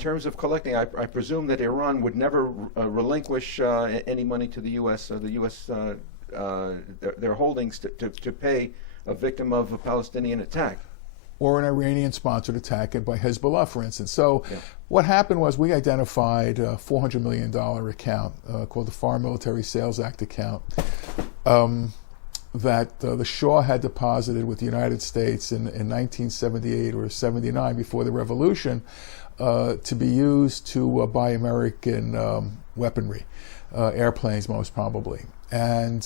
terms of collecting, I presume that Iran would never relinquish any money to the U.S. The U.S. Their holdings to pay a victim of a Palestinian attack. Or an Iranian-sponsored attack by Hezbollah, for instance. So what happened was we identified a $400 million account called the Foreign Military Sales Act account that the Shah had deposited with the United States in 1978 or 79 before the revolution to be used to buy American weaponry, airplanes most probably. And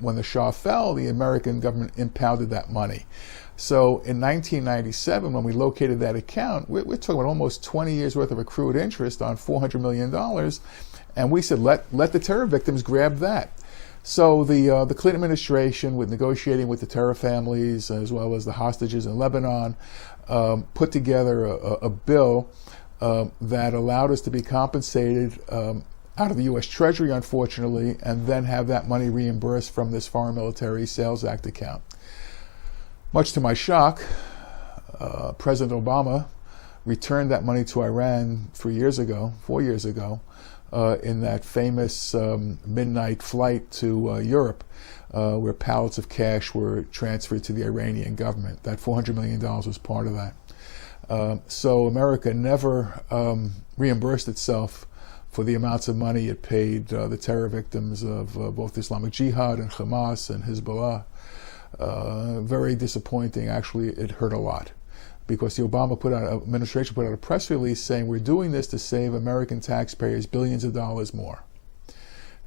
when the Shah fell, the American government impounded that money. So in 1997, when we located that account, we're talking about almost 20 years worth of accrued interest on $400 million. And we said, let the terror victims grab that. So the Clinton administration, with negotiating with the terror families as well as the hostages in Lebanon, put together a bill that allowed us to be compensated out of the U.S. Treasury, unfortunately, and then have that money reimbursed from this Foreign Military Sales Act account. Much to my shock, President Obama returned that money to Iran 4 years ago, in that famous midnight flight to Europe, where pallets of cash were transferred to the Iranian government. That $400 million was part of that. So America never reimbursed itself for the amounts of money it paid the terror victims of both Islamic Jihad and Hamas and Hezbollah. Very disappointing. Actually, it hurt a lot because the Obama administration put out a press release saying we're doing this to save American taxpayers billions of dollars more.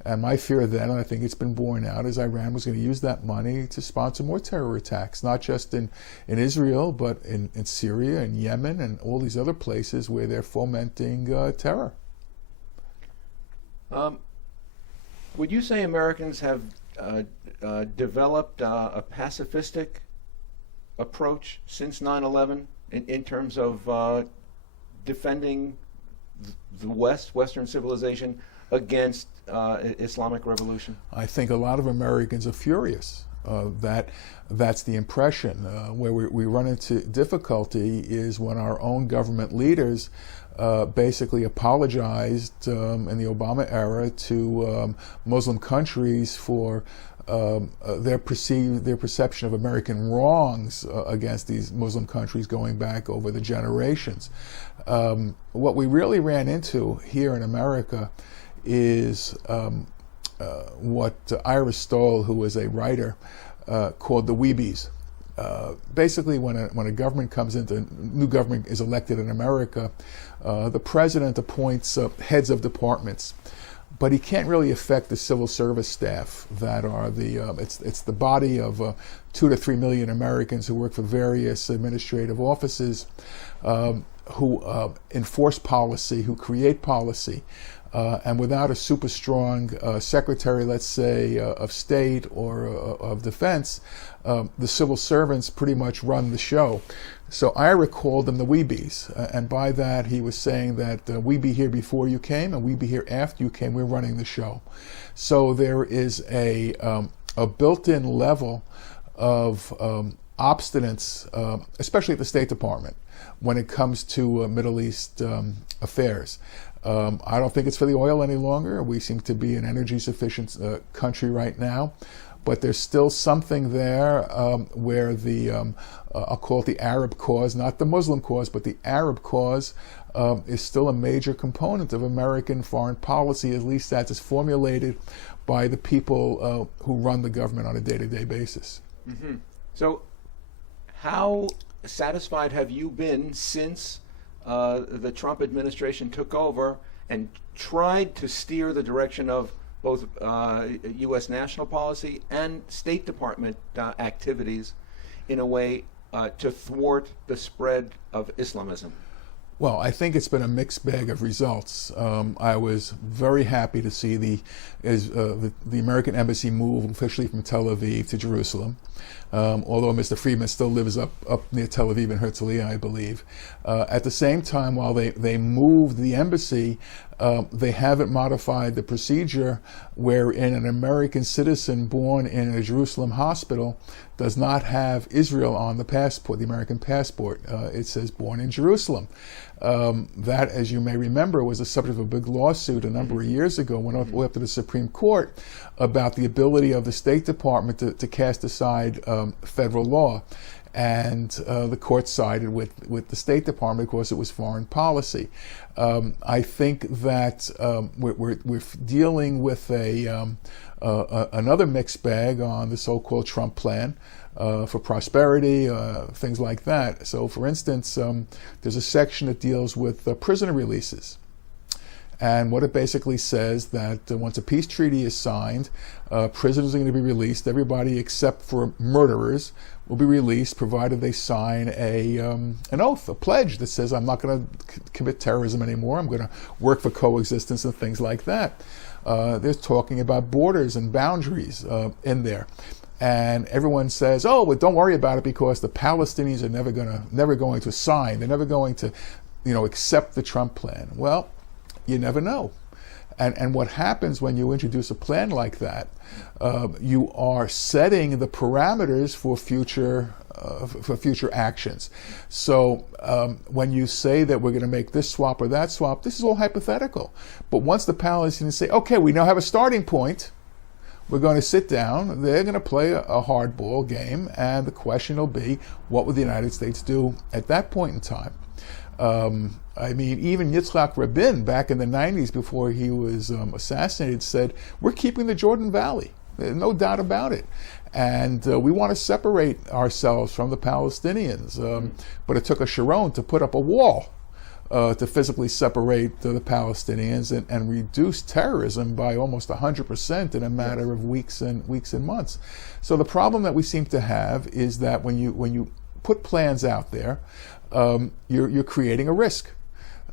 And my fear then, and I think it's been borne out, is Iran was going to use that money to sponsor more terror attacks, not just in Israel, but in Syria and Yemen and all these other places where they're fomenting terror. Would you say Americans have developed a pacifistic approach since 9/11 in terms of defending the Western civilization against Islamic revolution? I think a lot of Americans are furious. That's the impression. Where we run into difficulty is when our own government leaders basically apologized in the Obama era to Muslim countries for their perception of American wrongs against these Muslim countries going back over the generations. What we really ran into here in America is what Ira Stoll, who was a writer, called the weebies. Basically, when a government comes into, new government is elected in America, the president appoints heads of departments, but he can't really affect the civil service staff that are it's the body of 2 to 3 million Americans who work for various administrative offices, who enforce policy, who create policy. And without a super strong secretary, let's say, of state or of defense, the civil servants pretty much run the show. So Ira called them the weebies. And by that, he was saying that we be here before you came and we be here after you came. We're running the show. So there is a built-in level of obstinance, especially at the State Department, when it comes to Middle East affairs. I don't think it's for the oil any longer. We seem to be an energy sufficient country right now, but there's still something there where I'll call it the Arab cause, not the Muslim cause, but the Arab cause is still a major component of American foreign policy, at least that is formulated by the people who run the government on a day-to-day basis. Mm-hmm. So how satisfied have you been since the Trump administration took over and tried to steer the direction of both U.S. national policy and State Department activities in a way to thwart the spread of Islamism? Well, I think it's been a mixed bag of results. I was very happy to see the American embassy move officially from Tel Aviv to Jerusalem, although Mr. Friedman still lives up near Tel Aviv in Herzliya, I believe. At the same time, while they moved the embassy, they haven't modified the procedure wherein an American citizen born in a Jerusalem hospital does not have Israel on the passport, the American passport. It says born in Jerusalem. That, as you may remember, was the subject of a big lawsuit a number of years ago, went all the way up to the Supreme Court, about the ability of the State Department to cast aside federal law. And the court sided with the State Department because it was foreign policy. I think that we're dealing with another mixed bag on the so-called Trump plan for prosperity, things like that. So, for instance, there's a section that deals with prisoner releases. And what it basically says that once a peace treaty is signed, prisoners are going to be released. Everybody except for murderers will be released, provided they sign an oath, a pledge that says, I'm not going to commit terrorism anymore. I'm going to work for coexistence and things like that. They're talking about borders and boundaries in there. And everyone says, oh, but don't worry about it because the Palestinians are never going to sign. They're never going to, accept the Trump plan. Well, you never know. And what happens when you introduce a plan like that, you are setting the parameters for future actions. So when you say that we're going to make this swap or that swap, this is all hypothetical. But once the Palestinians say, okay, we now have a starting point, we're going to sit down, they're going to play a hardball game, and the question will be, what would the United States do at that point in time? Even Yitzhak Rabin, back in the 90s, before he was assassinated, said, we're keeping the Jordan Valley. There's no doubt about it. And we want to separate ourselves from the Palestinians. But it took a Sharon to put up a wall to physically separate the Palestinians and reduce terrorism by almost 100% in a matter of weeks and months. So the problem that we seem to have is that when you put plans out there, you're creating a risk.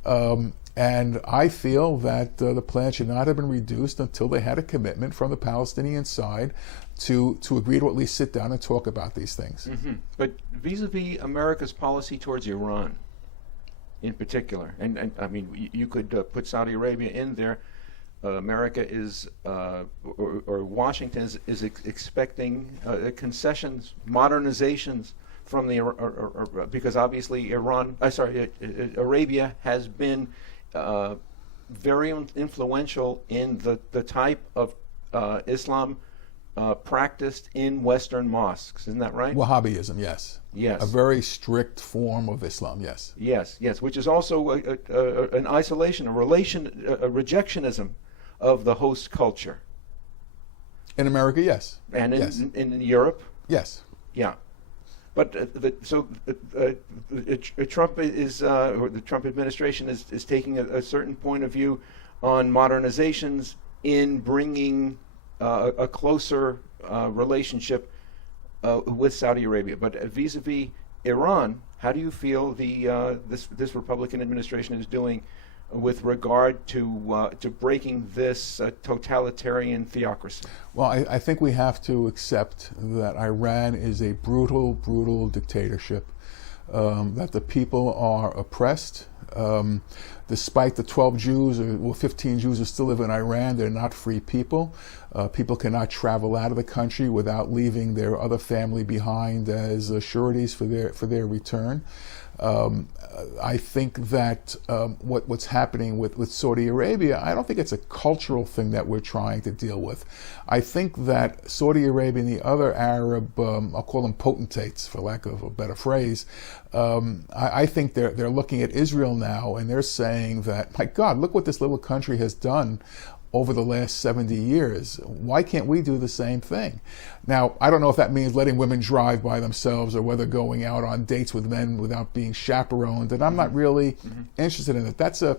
And I feel that the plan should not have been reduced until they had a commitment from the Palestinian side to agree to at least sit down and talk about these things. Mm-hmm. But vis-a-vis America's policy towards Iran in particular, and you could put Saudi Arabia in there. America is, or Washington is expecting concessions, modernizations from the, because obviously Arabia has been very influential in the type of Islam practiced in Western mosques. Isn't that right? Wahhabism, yes. Yes. A very strict form of Islam, yes. Yes, which is also an isolation, a rejectionism of the host culture. In America, yes. And in Europe? Yes. Yeah. But Trump is, or the Trump administration is taking a certain point of view on modernizations in bringing a closer relationship with Saudi Arabia. But vis-a-vis Iran, how do you feel this Republican administration is doing with regard to breaking this totalitarian theocracy? Well, I think we have to accept that Iran is a brutal, brutal dictatorship, that the people are oppressed. Despite the 12 Jews, or 15 Jews who still live in Iran, they're not free people. People cannot travel out of the country without leaving their other family behind as sureties for their return. I think that what's happening with Saudi Arabia, I don't think it's a cultural thing that we're trying to deal with. I think that Saudi Arabia and the other Arab, I'll call them potentates for lack of a better phrase, I think they're looking at Israel now and they're saying that, my God, look what this little country has done over the last 70 years. Why can't we do the same thing? Now, I don't know if that means letting women drive by themselves or whether going out on dates with men without being chaperoned, and I'm not really interested in it. That's a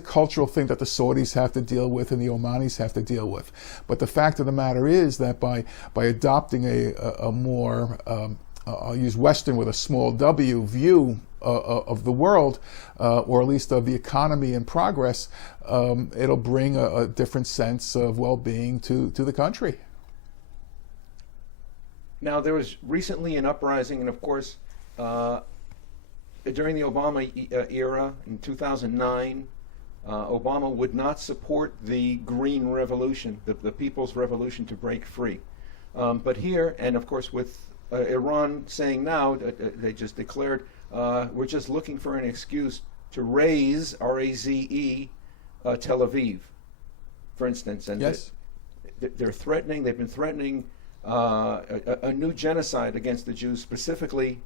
cultural thing that the Saudis have to deal with and the Omanis have to deal with. But the fact of the matter is that by adopting a more, I'll use Western with a small W view of the world, or at least of the economy and progress, it'll bring a different sense of well-being to the country. Now, there was recently an uprising, and of course, during the Obama era in 2009, Obama would not support the Green Revolution, the People's Revolution to break free. But here, and of course with Iran saying now, they just declared, we're just looking for an excuse to raze, R-A-Z-E, Tel Aviv, for instance. And Yes. they're threatening, they've been threatening a new genocide against the Jews, specifically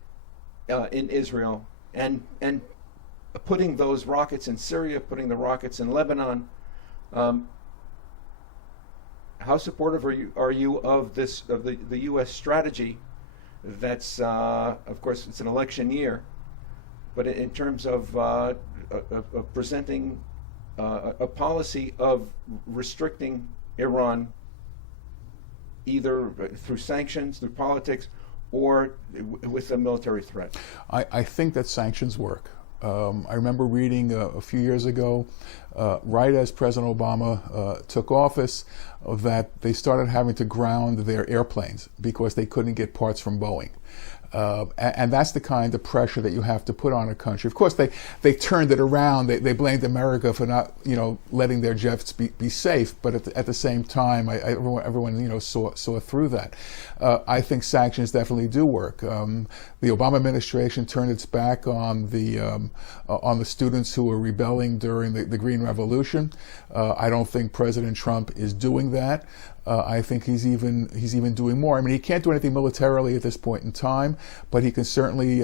in Israel, and putting those rockets in Syria, putting the rockets in Lebanon. How supportive are you of this, of the U.S. strategy? That's of course it's an election year, but in terms of presenting a policy of restricting Iran, either through sanctions, through politics, or with a military threat. I think that sanctions work. I remember reading a few years ago, right as President Obama took office, that they started having to ground their airplanes because they couldn't get parts from Boeing. And that's the kind of pressure that you have to put on a country. Of course, they turned it around. They blamed America for not, letting their jets be safe. But at the same time, everyone saw through that. I think sanctions definitely do work. The Obama administration turned its back on the students who were rebelling during the Green Revolution. I don't think President Trump is doing that. I think he's even doing more. I mean, he can't do anything militarily at this point in time, but he can certainly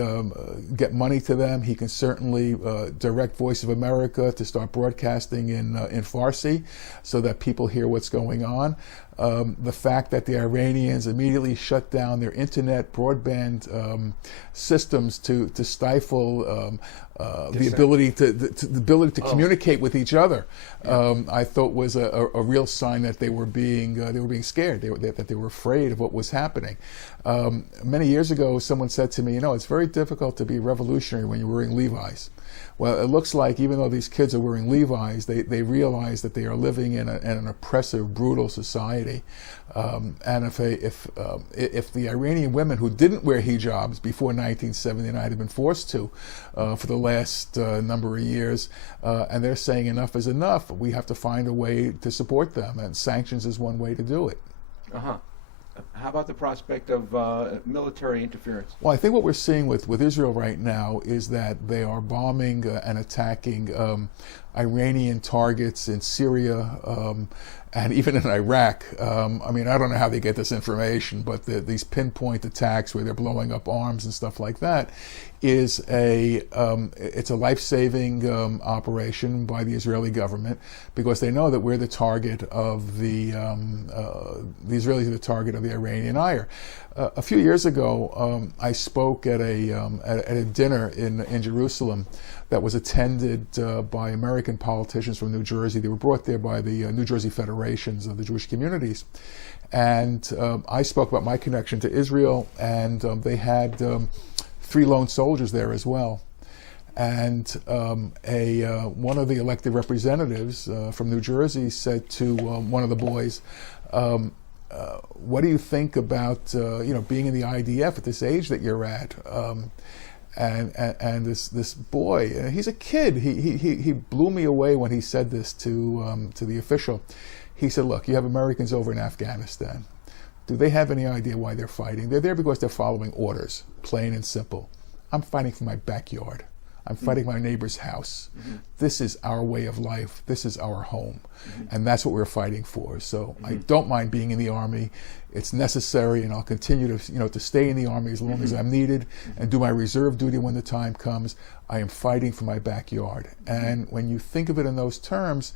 get money to them. He can certainly direct Voice of America to start broadcasting in Farsi so that people hear what's going on. The fact that the Iranians immediately shut down their internet broadband systems to stifle the ability to communicate with each other, I thought was a real sign that they were being scared, that they were afraid of what was happening. Many years ago, someone said to me, it's very difficult to be revolutionary when you're wearing Levi's. Well, it looks like even though these kids are wearing Levi's, they realize that they are living in an oppressive, brutal society. And if the Iranian women who didn't wear hijabs before 1979 have been forced to for the last number of years, and they're saying enough is enough, we have to find a way to support them, and sanctions is one way to do it. Uh-huh. How about the prospect of military interference? Well, I think what we're seeing with Israel right now is that they are bombing and attacking Iranian targets in Syria and even in Iraq. I don't know how they get this information, but these pinpoint attacks where they're blowing up arms and stuff like that is it's a life-saving operation by the Israeli government, because they know that we're the target of the Israelis are the target of the Iranian ire. A few years ago, I spoke at a dinner in Jerusalem that was attended by American politicians from New Jersey. They were brought there by the New Jersey Federations of the Jewish Communities. And I spoke about my connection to Israel, and they had 3 lone soldiers there as well. And one of the elected representatives from New Jersey said to one of the boys, what do you think about being in the IDF at this age that you're at? And this boy, he's a kid. He blew me away when he said this to the official. He said, "Look, you have Americans over in Afghanistan. Do they have any idea why they're fighting? They're there because they're following orders, plain and simple. I'm fighting for my backyard. I'm fighting my neighbor's house. Mm-hmm. This is our way of life. This is our home." Mm-hmm. And that's what we're fighting for. So I don't mind being in the Army. It's necessary, and I'll continue to stay in the Army as long as I'm needed and do my reserve duty when the time comes. I am fighting for my backyard. And when you think of it in those terms,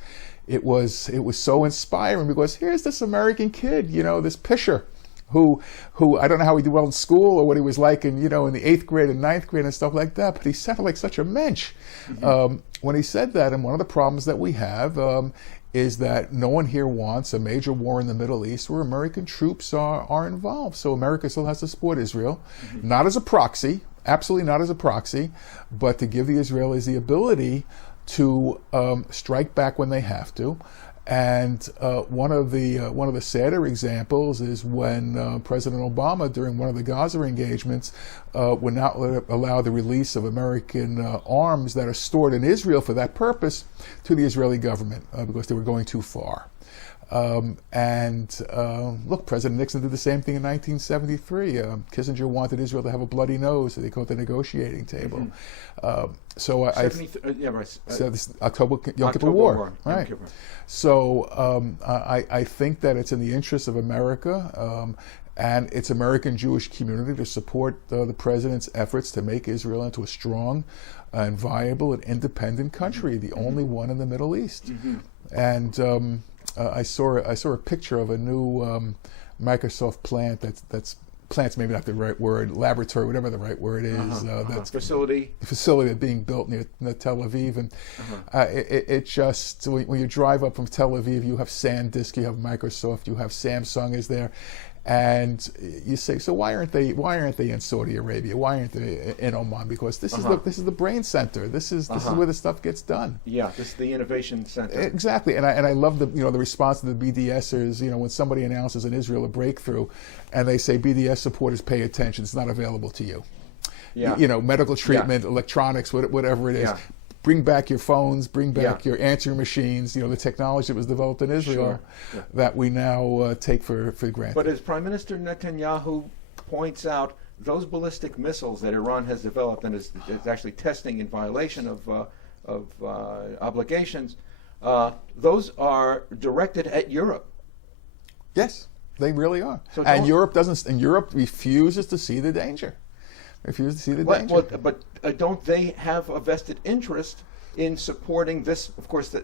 it was so inspiring, because here's this American kid, this Pisher, who I don't know how he did well in school or what he was like in the 8th grade and 9th grade and stuff like that, but he sounded like such a mensch when he said that. And one of the problems that we have is that no one here wants a major war in the Middle East where American troops are involved. So America still has to support Israel, not as a proxy, absolutely not as a proxy, but to give the Israelis the ability to strike back when they have to. And one of the sadder examples is when President Obama, during one of the Gaza engagements, would not allow the release of American arms that are stored in Israel for that purpose to the Israeli government because they were going too far. Look, President Nixon did the same thing in 1973. Kissinger wanted Israel to have a bloody nose, so they called it the negotiating table. So this October Yom Kippur War, right? So I think that it's in the interest of America and its American Jewish community to support the president's efforts to make Israel into a strong and viable and independent country, the only one in the Middle East. And I saw a picture of a new Microsoft plant that's plant's maybe not the right word, laboratory, whatever the right word is. That's facility being built near Tel Aviv, and it just when you drive up from Tel Aviv, you have SanDisk, you have Microsoft, you have Samsung is there. And you say, so why aren't they in Saudi Arabia? Why aren't they in Oman? Because this is the brain center. This is where the stuff gets done. Yeah, this is the innovation center. Exactly, and I love the response to the BDSers. When somebody announces in Israel a breakthrough, and they say BDS supporters pay attention. It's not available to you. Yeah. Medical treatment, electronics, whatever it is. Yeah. Bring back your phones, bring back your answering machines, the technology that was developed in Israel that we now take for granted. But as Prime Minister Netanyahu points out, those ballistic missiles that Iran has developed and is actually testing in violation of obligations, those are directed at Europe. Yes, they really are. So and Europe refuses to see the danger. Refuse to see the danger. But don't they have a vested interest in supporting this? Of course,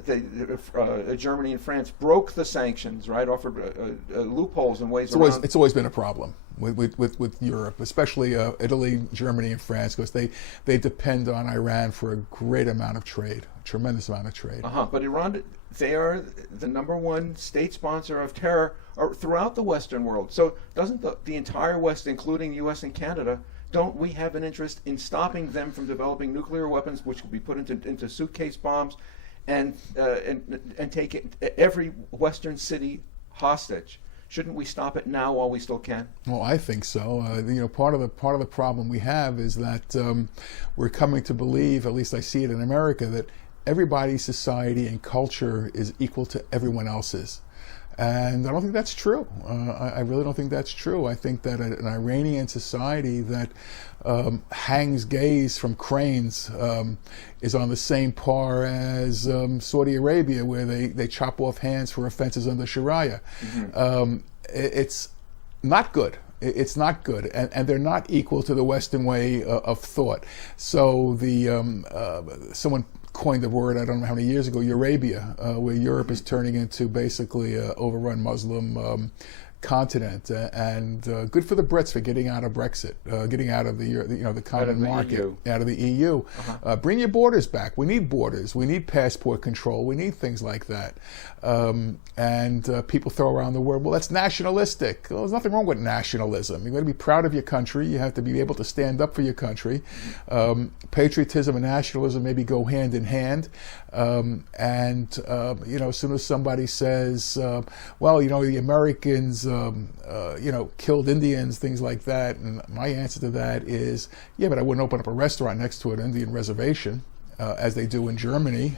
Germany and France broke the sanctions, right? Offered loopholes and ways around. It's always been a problem with Europe, especially Italy, Germany, and France, because they depend on Iran for a great amount of trade, a tremendous amount of trade. But Iran, they are the #1 state sponsor of terror throughout the Western world. So doesn't the entire West, including U.S. and Canada, don't we have an interest in stopping them from developing nuclear weapons, which will be put into suitcase bombs, and take every Western city hostage? Shouldn't we stop it now while we still can? Well, I think so. Part of the problem we have is that we're coming to believe, at least I see it in America, that everybody's society and culture is equal to everyone else's. And I don't think that's true. I really don't think that's true. I think that an Iranian society that hangs gays from cranes is on the same par as Saudi Arabia, where they chop off hands for offenses under Sharia. It's not good. It's not good, and they're not equal to the Western way of thought. So someone coined the word, I don't know how many years ago, Eurabia, where Europe is turning into basically an overrun Muslim continent, and good for the Brits for getting out of Brexit, getting out of the common market, out of the EU. Bring your borders back. We need borders. We need passport control. We need things like that. And people throw around the word, well, that's nationalistic. Well, there's nothing wrong with nationalism. You've got to be proud of your country. You have to be able to stand up for your country. Patriotism and nationalism maybe go hand in hand. As soon as somebody says, well, the Americans, killed Indians, things like that, and my answer to that is, yeah, but I wouldn't open up a restaurant next to an Indian reservation, as they do in Germany,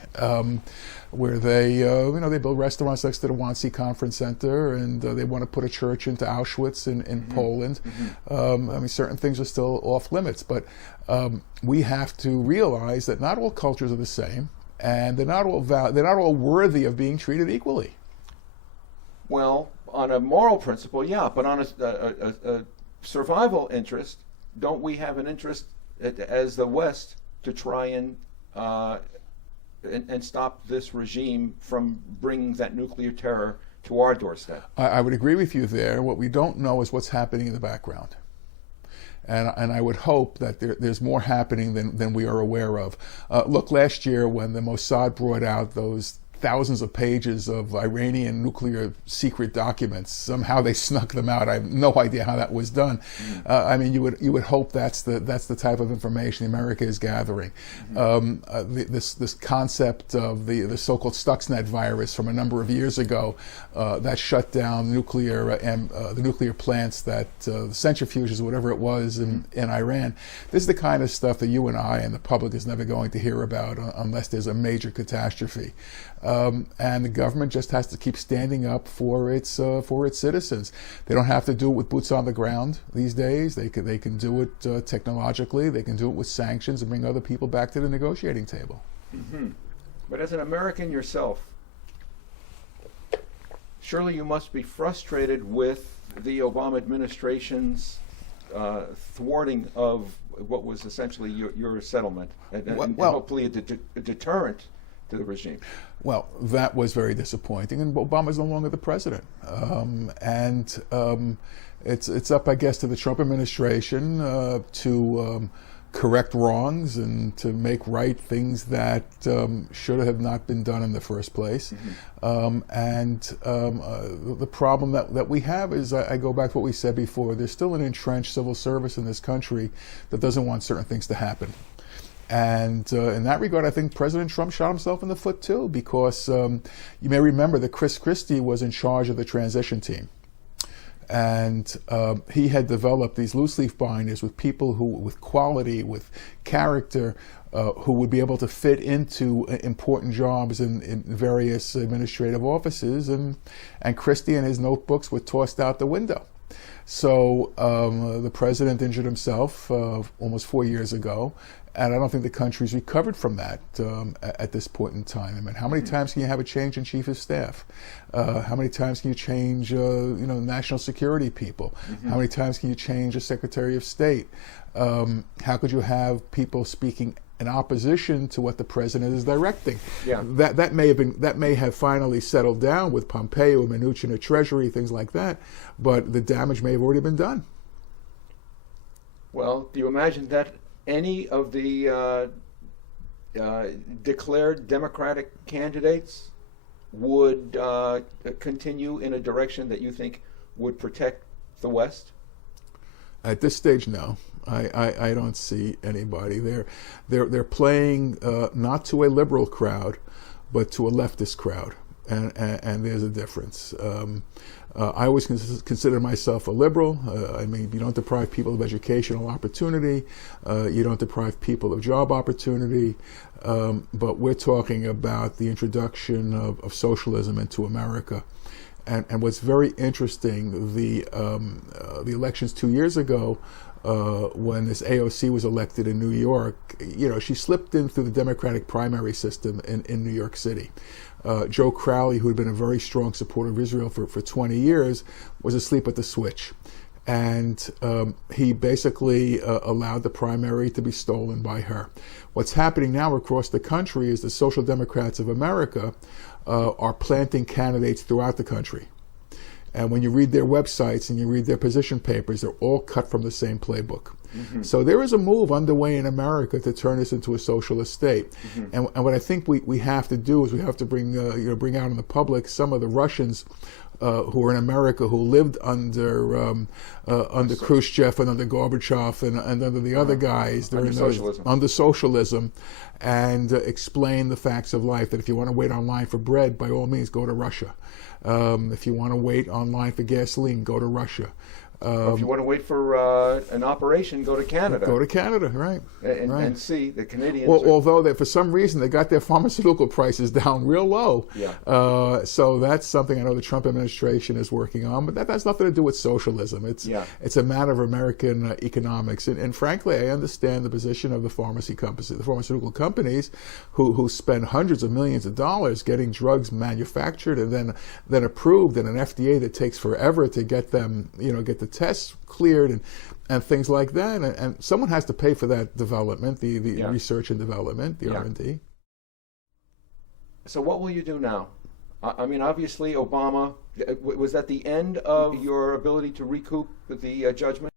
where they build restaurants next to the Wannsee Conference Center, and they want to put a church into Auschwitz in Poland. Certain things are still off limits, but we have to realize that not all cultures are the same, and they're not all worthy of being treated equally. Well, on a moral principle, yeah, but on a survival interest, don't we have an interest as the West to try and stop this regime from bringing that nuclear terror to our doorstep? I would agree with you there. What we don't know is what's happening in the background. And I would hope that there's more happening than we are aware of. Look, last year when the Mossad brought out those thousands of pages of Iranian nuclear secret documents, somehow they snuck them out. I have no idea how that was done. You would hope that's the type of information America is gathering. This concept of the so-called Stuxnet virus from a number of years ago that shut down the nuclear plants, the centrifuges, whatever it was in Iran. This is the kind of stuff that you and I and the public is never going to hear about unless there's a major catastrophe. and the government just has to keep standing up for its citizens. They don't have to do it with boots on the ground these days. They can do it technologically. They can do it with sanctions and bring other people back to the negotiating table. Mm-hmm. But as an American yourself, surely you must be frustrated with the Obama administration's thwarting of what was essentially your settlement, and hopefully a deterrent to the regime. Well, that was very disappointing, and Obama's no longer the president. It's up, I guess, to the Trump administration to correct wrongs and to make right things that should have not been done in the first place. Mm-hmm. The problem that we have is, I go back to what we said before, there's still an entrenched civil service in this country that doesn't want certain things to happen. And in that regard, I think President Trump shot himself in the foot too, because you may remember that Chris Christie was in charge of the transition team. And he had developed these loose leaf binders with people with quality, with character, who would be able to fit into important jobs in various administrative offices. And Christie and his notebooks were tossed out the window. So the president injured himself almost 4 years ago. And I don't think the country's recovered from that at this point in time. I mean, how many times can you have a change in chief of staff? How many times can you change, national security people? Mm-hmm. How many times can you change a secretary of state? How could you have people speaking in opposition to what the president is directing? Yeah. That may have finally settled down with Pompeo, Mnuchin at Treasury, things like that. But the damage may have already been done. Well, do you imagine that any of the declared Democratic candidates would continue in a direction that you think would protect the West? At this stage, no. I don't see anybody. They're playing not to a liberal crowd, but to a leftist crowd, and there's a difference. I always consider myself a liberal. I mean, you don't deprive people of educational opportunity. You don't deprive people of job opportunity. But we're talking about the introduction of socialism into America. And what's very interesting, the elections 2 years ago, when this AOC was elected in New York, she slipped in through the Democratic primary system in New York City. Joe Crowley, who had been a very strong supporter of Israel for 20 years, was asleep at the switch. And he basically allowed the primary to be stolen by her. What's happening now across the country is the Social Democrats of America are planting candidates throughout the country. And when you read their websites and you read their position papers, they're all cut from the same playbook. Mm-hmm. So there is a move underway in America to turn this into a socialist state. Mm-hmm. And what I think we have to do is we have to bring out in the public some of the Russians who are in America, who lived under Khrushchev and under Gorbachev and under the other guys. Under socialism, and explain the facts of life, that if you want to wait online for bread, by all means, go to Russia. If you want to wait online for gasoline, go to Russia. If you want to wait for an operation, go to Canada. Go to Canada, right. And see, the Canadians... Well, although for some reason they got their pharmaceutical prices down real low. Yeah. So that's something I know the Trump administration is working on, but that has nothing to do with socialism. It's a matter of American economics. And frankly, I understand the position of the pharmaceutical companies who spend hundreds of millions of dollars getting drugs manufactured and then approved, and an FDA that takes forever to get them, get the tests cleared and things like that, and someone has to pay for that development, the research and development, the R&D. So what will you do now? I mean, obviously Obama, was that the end of your ability to recoup the judgment?